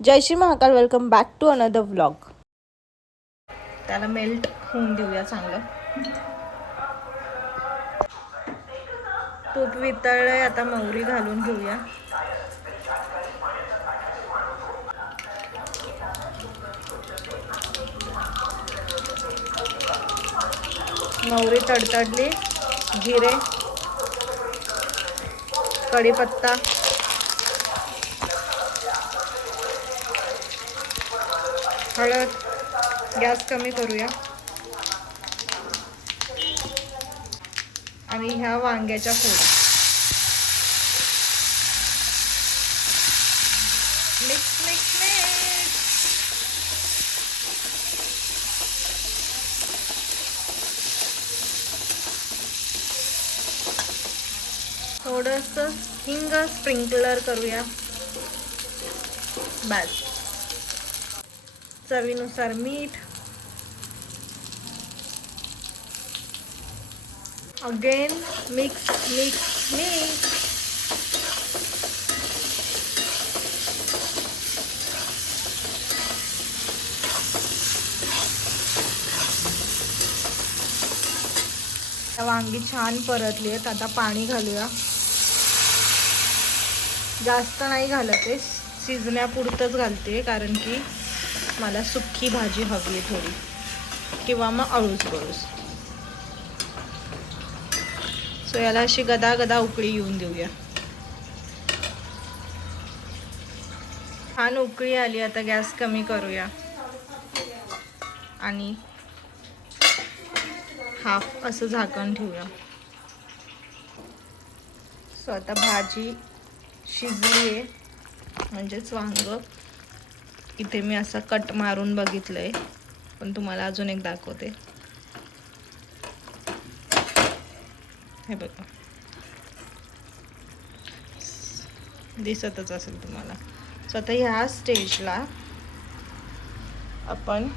Jai Shri Mahakal. Welcome back to another vlog. त्याला melt होऊन देऊया चांगलं. तूप वितळलंय, आता मोहरी घालून घेऊया. मोहरी तडतडली, जिरे, कढीपत्ता, हळद. गॅस कमी करूया. आणि ह्या वांग्याच्या फोडी मिक्स मिक्स मिक्स. थोडंसं हिंग स्प्रिंकलर करूया. बस. चवीनुसार मीठ. Again mix mix mix. वांगी छान परतली आहेत. आता पाणी घालूया. जास्त नाही घालत आहे, शिजण्यापुरतंच घालते, कारण की मला सुक्की भाजी हवी आहे थोडी, किंवा मग अळूस बळूस. सो याला अशी गदा गदा उकळी येऊन देऊया. छान उकळी आली. आता गॅस कमी करूया आणि हाफ असं झाकण ठेवूया. सो आता भाजी शिजली आहे, म्हणजेच वांग इथे मी असं कट मारून बघितलंय, पण तुम्हाला अजून एक दाखवते. हे बघा, दिसतच असेल तुम्हाला. सो आता ह्या स्टेजला आपण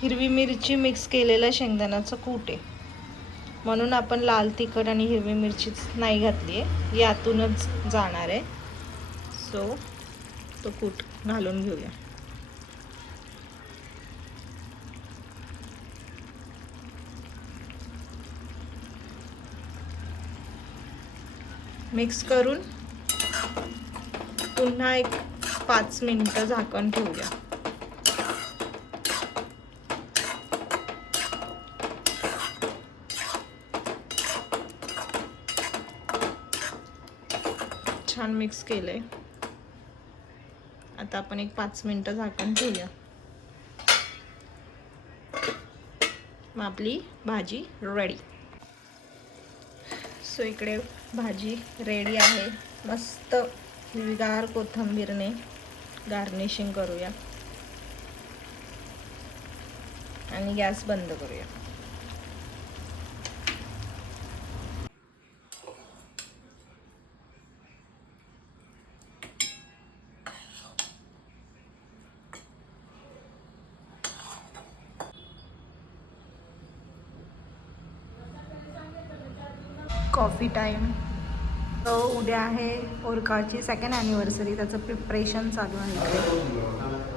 हिरवी मिरची मिक्स केलेलं शेंगदाण्याचं कूट आहे, म्हणून आपण लाल तिखट आणि हिरवी मिरचीच नाही घातली आहे, यातूनच जाणार आहे. सो तो कूट घालून घेऊया. मिक्स करून पुन्हा एक 5 मिनिटं झाकण ठेवूया. छान मिक्स केलंय. आता आपण एक 5 मिनिटं झाकण ठेवूया. मग आपली भाजी रेडी. सो इकडे भाजी रेडी आहे. मस्त हिरवीगार कोथिंबीरने गार्निशिंग करूया आणि गॅस बंद करूया. Coffee time. तो उद्या आहे ओरकाची 2nd ॲनिव्हर्सरी. त्याचं प्रिपरेशन चालू आहे इकडे.